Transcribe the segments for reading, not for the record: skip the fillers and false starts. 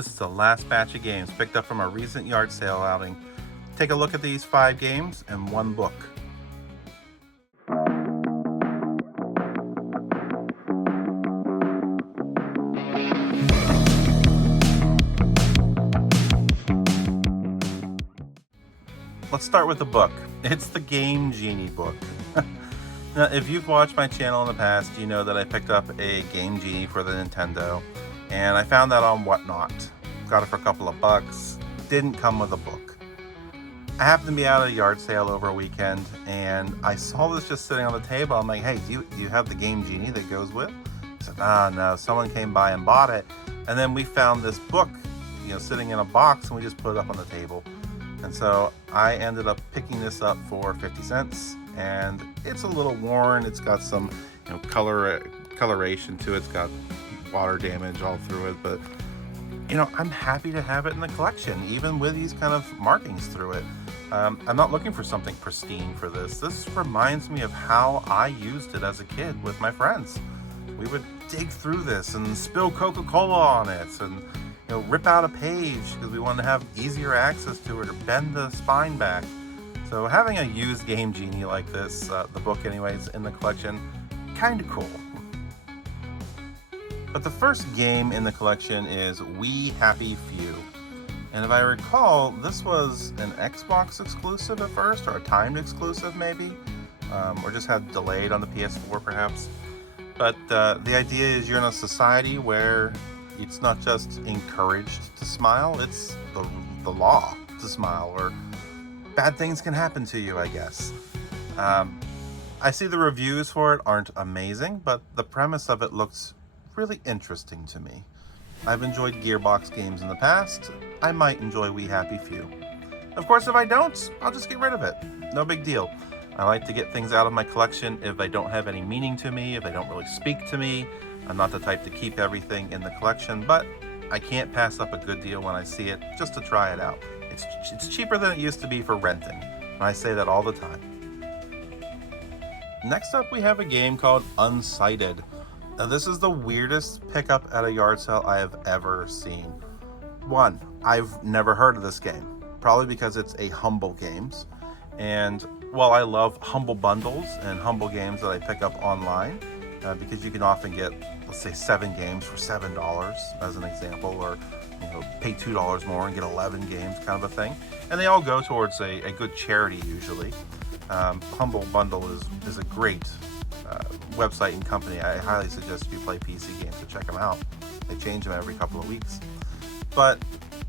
This is the last batch of games picked up from a recent yard sale outing. Take a look at these 5 games and 1 book. Let's start with the book. It's the Game Genie book. Now, if you've watched my channel in the past, you know that I picked up a Game Genie for the Nintendo, and I found that on Whatnot. Got it for a couple of bucks. Didn't come with a book. I happened to be out at a yard sale over a weekend, and I saw this just sitting on the table. I'm like, hey, do you have the Game Genie that goes with? He said, no, someone came by and bought it. And then we found this book, sitting in a box, and we just put it up on the table. And so I ended up picking this up for 50 cents, and it's a little worn. It's got some coloration to it. It's got water damage all through it, but I'm happy to have it in the collection, even with these kind of markings through it. I'm not looking for something pristine for this. This reminds me of how I used it as a kid with my friends. We would dig through this and spill Coca-Cola on it, and rip out a page because we wanted to have easier access to it, or bend the spine back. So having a used Game Genie like this, the book anyways, in the collection, kind of cool. But the first game in the collection is We Happy Few. And if I recall, this was an Xbox exclusive at first, or a timed exclusive maybe, or just had delayed on the PS4 perhaps. But the idea is you're in a society where it's not just encouraged to smile, it's the law to smile, or bad things can happen to you, I guess. I see the reviews for it aren't amazing, but the premise of it looks really interesting to me. I've enjoyed Gearbox games in the past. I might enjoy We Happy Few. Of course, if I don't, I'll just get rid of it. No big deal. I like to get things out of my collection if they don't have any meaning to me, if they don't really speak to me. I'm not the type to keep everything in the collection, but I can't pass up a good deal when I see it just to try it out. It's cheaper than it used to be for renting, and I say that all the time. Next up, we have a game called Unsighted. Now, this is the weirdest pickup at a yard sale I have ever seen. One, I've never heard of this game, probably because it's a Humble Games. And while I love Humble bundles and Humble games that I pick up online, because you can often get, let's say, 7 games for $7 as an example, or pay $2 more and get 11 games, kind of a thing. And they all go towards a good charity usually. Humble Bundle is a great website and company. I highly suggest if you play PC games to check them out. They change them every couple of weeks. But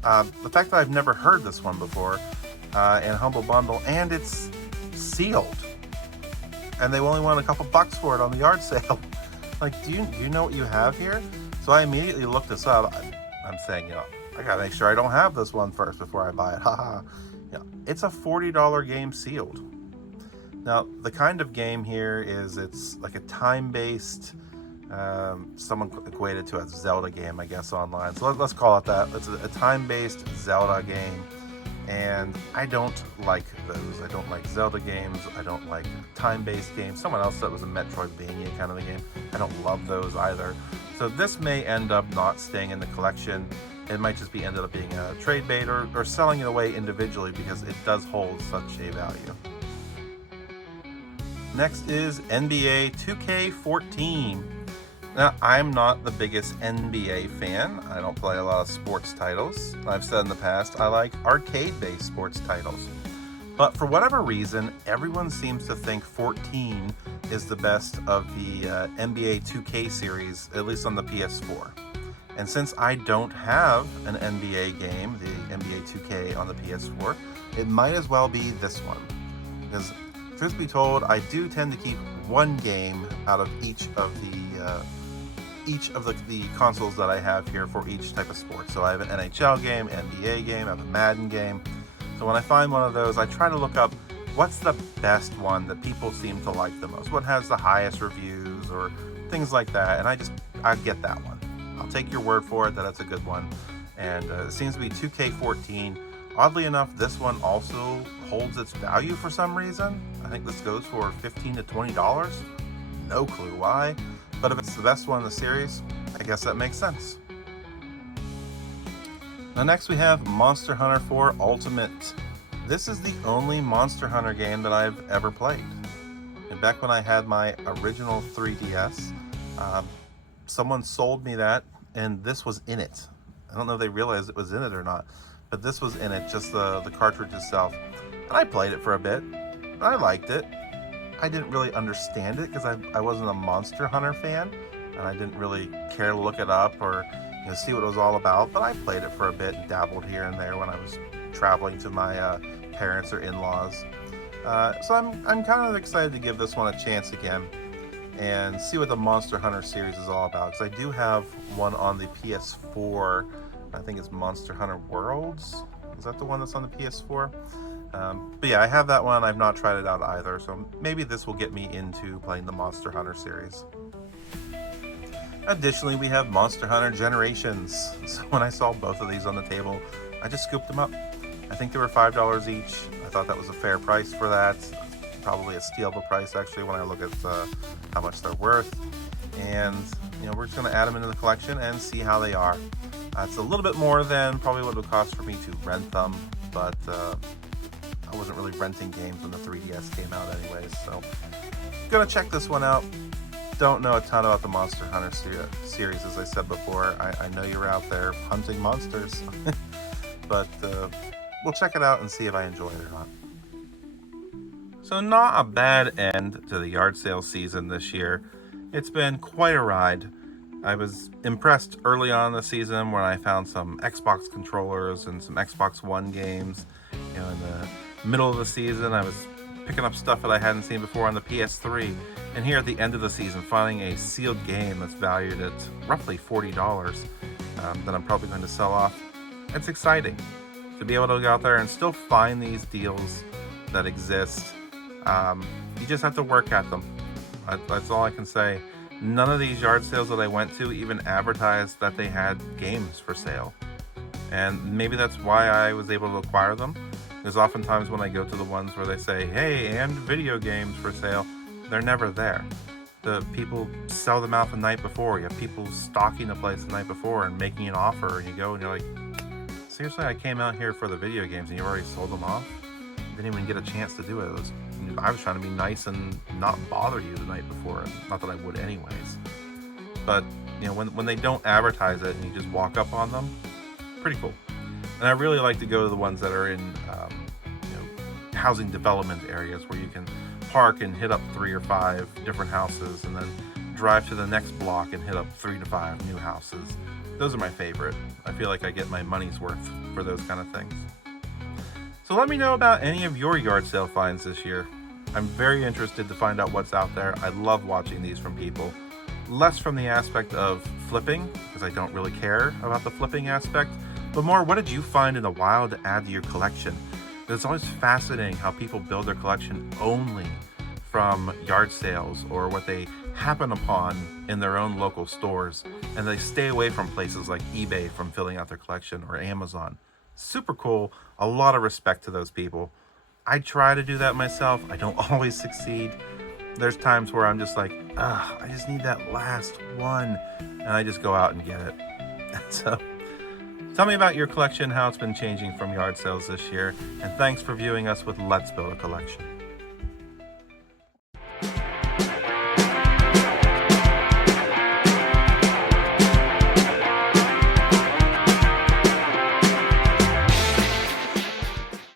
the fact that I've never heard this one before in Humble Bundle, and it's sealed, and they only want a couple bucks for it on the yard sale. Like, do you know what you have here? So I immediately looked this up. I'm saying, I gotta make sure I don't have this one first before I buy it. Haha. It's a $40 game sealed. Now, the kind of game here is it's like a time-based, someone equated to a Zelda game, I guess, online. So let's call it that. It's a time-based Zelda game. And I don't like those. I don't like Zelda games. I don't like time-based games. Someone else said it was a Metroidvania kind of a game. I don't love those either. So this may end up not staying in the collection. It might just be ended up being a trade bait, or selling it away individually because it does hold such a value. Next is NBA 2K14. Now, I'm not the biggest NBA fan. I don't play a lot of sports titles. I've said in the past, I like arcade-based sports titles. But for whatever reason, everyone seems to think 14 is the best of the NBA 2K series, at least on the PS4. And since I don't have an NBA game, the NBA 2K on the PS4, it might as well be this one. Because, truth be told, I do tend to keep one game out of each of the consoles that I have here for each type of sport. So I have an NHL game, NBA game, I have a Madden game. So when I find one of those, I try to look up what's the best one that people seem to like the most, what has the highest reviews or things like that, and I get that one. I'll take your word for it that it's a good one. And it seems to be 2K14. Oddly enough, this one also holds its value for some reason. I think this goes for $15 to $20. No clue why. But if it's the best one in the series, I guess that makes sense. Now next we have Monster Hunter 4 Ultimate. This is the only Monster Hunter game that I've ever played. And back when I had my original 3DS, someone sold me that, and this was in it. I don't know if they realized it was in it or not, but this was in it, just the cartridge itself. And I played it for a bit, and I liked it. I didn't really understand it because I wasn't a Monster Hunter fan, and I didn't really care to look it up or see what it was all about. But I played it for a bit and dabbled here and there when I was traveling to my parents or in-laws. So I'm kind of excited to give this one a chance again and see what the Monster Hunter series is all about, because I do have one on the PS4. I think it's Monster Hunter Worlds. Is that the one that's on the PS4? But yeah, I have that one. I've not tried it out either, so maybe this will get me into playing the Monster Hunter series. Additionally, we have Monster Hunter Generations. So when I saw both of these on the table, I just scooped them up. I think they were $5 each. I thought that was a fair price for that. Probably a steal of a price actually when I look at how much they're worth. And we're just going to add them into the collection and see how they are. It's a little bit more than probably what it would cost for me to rent them, but I wasn't really renting games when the 3DS came out anyways, so gonna check this one out. Don't know a ton about the Monster Hunter series, as I said before. I know you're out there hunting monsters, but we'll check it out and see if I enjoy it or not. So not a bad end to the yard sale season this year. It's been quite a ride. I was impressed early on in the season when I found some Xbox controllers and some Xbox One games. In the middle of the season, I was picking up stuff that I hadn't seen before on the PS3. And here at the end of the season, finding a sealed game that's valued at roughly $40 that I'm probably going to sell off. It's exciting to be able to go out there and still find these deals that exist. You just have to work at them. That's all I can say. None of these yard sales that I went to even advertised that they had games for sale. And maybe that's why I was able to acquire them. Because oftentimes when I go to the ones where they say, hey, and video games for sale, they're never there. The people sell them out the night before. You have people stalking the place the night before and making an offer, and you go and you're like, seriously, I came out here for the video games and you already sold them off? Didn't even get a chance to do it. I was trying to be nice and not bother you the night before. Not that I would anyways. But when they don't advertise it and you just walk up on them, pretty cool. And I really like to go to the ones that are in housing development areas where you can park and hit up 3 or 5 different houses and then drive to the next block and hit up 3 to 5 new houses. Those are my favorite. I feel like I get my money's worth for those kind of things. So let me know about any of your yard sale finds this year. I'm very interested to find out what's out there. I love watching these from people. Less from the aspect of flipping, because I don't really care about the flipping aspect, but more, what did you find in the wild to add to your collection? It's always fascinating how people build their collection only from yard sales or what they happen upon in their own local stores, and they stay away from places like eBay from filling out their collection, or Amazon. Super cool. A lot of respect to those people. I try to do that myself. I don't always succeed. There's times where I'm just like, I just need that last one, and I just go out and get it. So tell me about your collection, how it's been changing from yard sales this year, and thanks for viewing us with Let's Build a Collection.